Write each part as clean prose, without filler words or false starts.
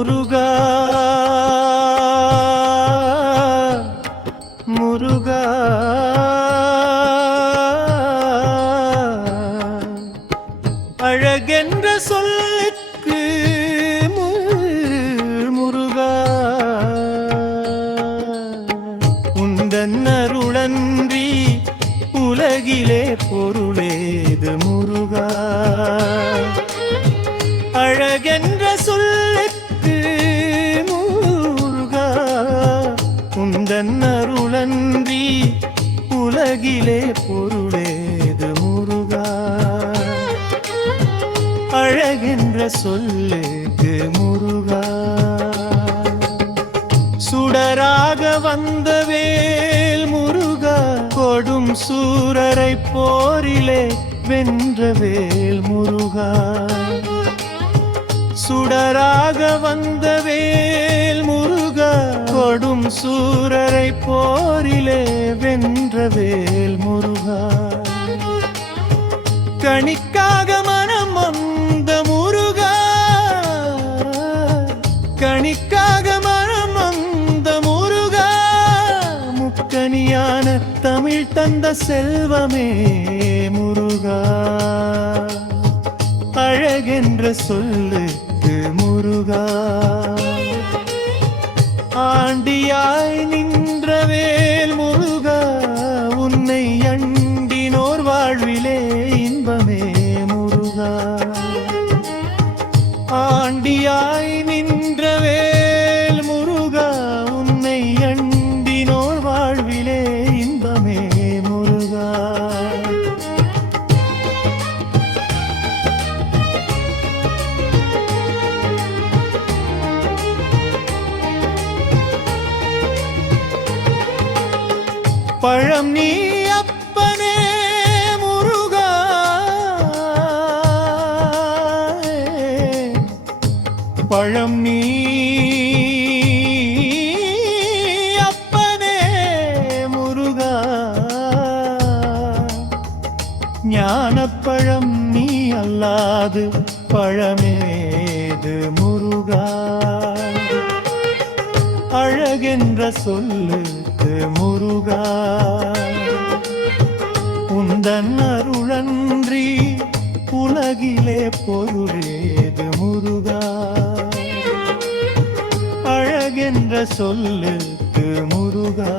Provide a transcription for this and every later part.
முருகா முருகா அழகென்ற சொல்லுக்கு முருகா உந்தன் அருளன்றி உலகிலே பொருளேது முருகா அழகென்ற சொல்லுக்கு முருகா உந்தன் அருளன்றி உலகிலே பொருளேது முருகா அழகென்ற சொல்லுக்கு முருகா சுடராக வந்த வேல் முருகா கொடும் சூரரை போரிலே வென்ற வேல் முருகா சுடராக வந்த வேல் முருகா கொடும் சூரரை போரிலே வென்ற வேல் முருகா கணிக்காக மனம் வந்த முருகா கணிக்காக மனம் வந்த முருகா முக்கனியான தமிழ் தந்த செல்வமே முருகா அழகென்ற சொல்லுக்கு முருகா ஆண்டியாய் நின்ற வேல் முருகா உன்னை அண்டினோர் வாழ்விலே இன்பமே முருகா ஆண்டியாய் நின்ற வேல் முருகா உன்னை அண்டினோர் வாழ்விலே இன்பமே முருகா பழம் நீ அப்பனே முருகா பழம் நீ அப்பனே முருகா ஞானப்பழம் நீ அல்லாது பழமேது முருகா அழகென்ற சொல்லுக்கு முருகா உந்தன் அருளன்றி உலகிலே பொருளேது முருகா அழகென்ற சொல்லுக்கு முருகா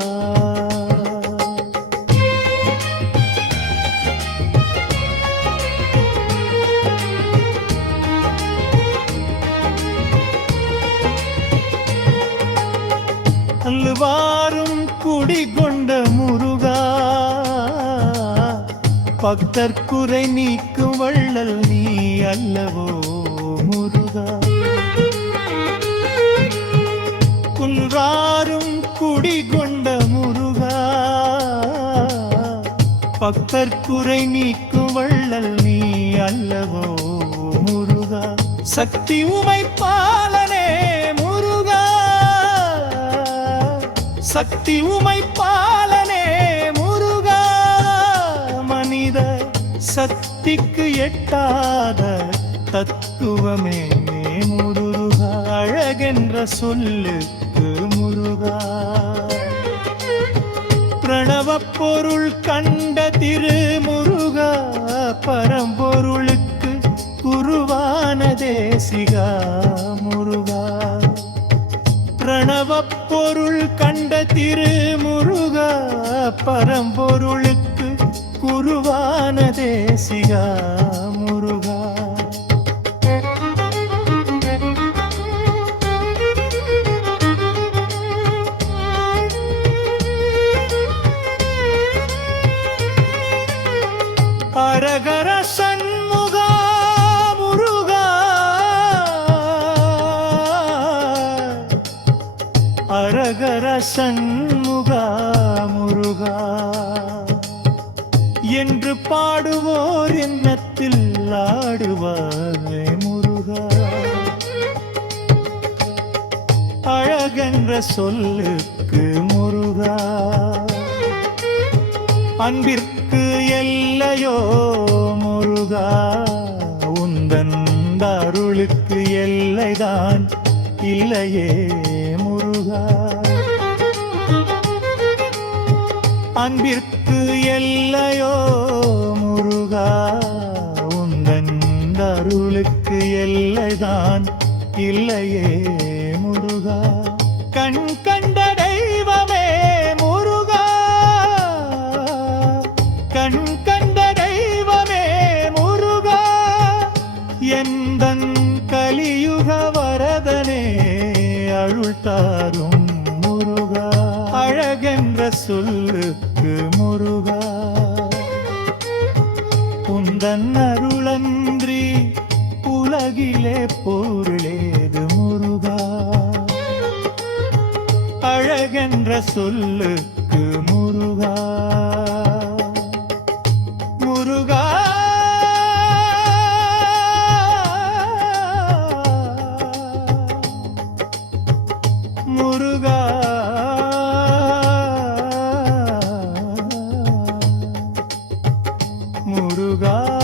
அல்வாரும் குடிகொண்ட முருகா பக்தர் குறை நீக்கும் வள்ளல் நீ அல்லவோ முருகா குன்றாரும் குடிகொண்ட முருகா பக்தர் குறை நீக்கும் வள்ளல் நீ அல்லவோ முருகா சக்தி உமை பாலனே முருகா சக்தி உமை பாலனே முருகா மனித சக்திக்கு எட்டாத தத்துவமே முருகா அழகென்ற சொல்லுக்கு முருகா பிரணவ பொருள் கண்ட திரு முருகா பரம்பொருளுக்கு குருவான தேசிகா முருகா பிரணவ பொருள் கண்ட திரு முருகா பரம்பொருளுக்கு குருவான தேசிகா முருகா அரகர சண்முகா முருகா அரகர சண்முகா முருகா என்று பாடுவோர் எண்ணத்தில் ஆடுவாரே முருகா அழகென்ற சொல்லுக்கு முருகா அன்பிற்கு எல்லையோ முருகா உந்தன் அருளுக்கு எல்லைதான் இல்லையே முருகா. அன்பிற்கு எல்லையோ முருகா, உந்தன் அருளுக்கு எல்லைதான் இல்லையே முருகா. கண் கண்ட தெய்வமே முருகா, கண் கண்ட தெய்வமே முருகா, எந்தன் கலியுக வரதனே அருள் தாரும் முருகா. அழகென்ற சொல்லுக்கு முருகா, உந்தன் அருளன்றி உலகிலே பொருளேது முருகா. அழகென்ற சொல்லுக்கு முருகா, முருகா. முருகா, முருகா.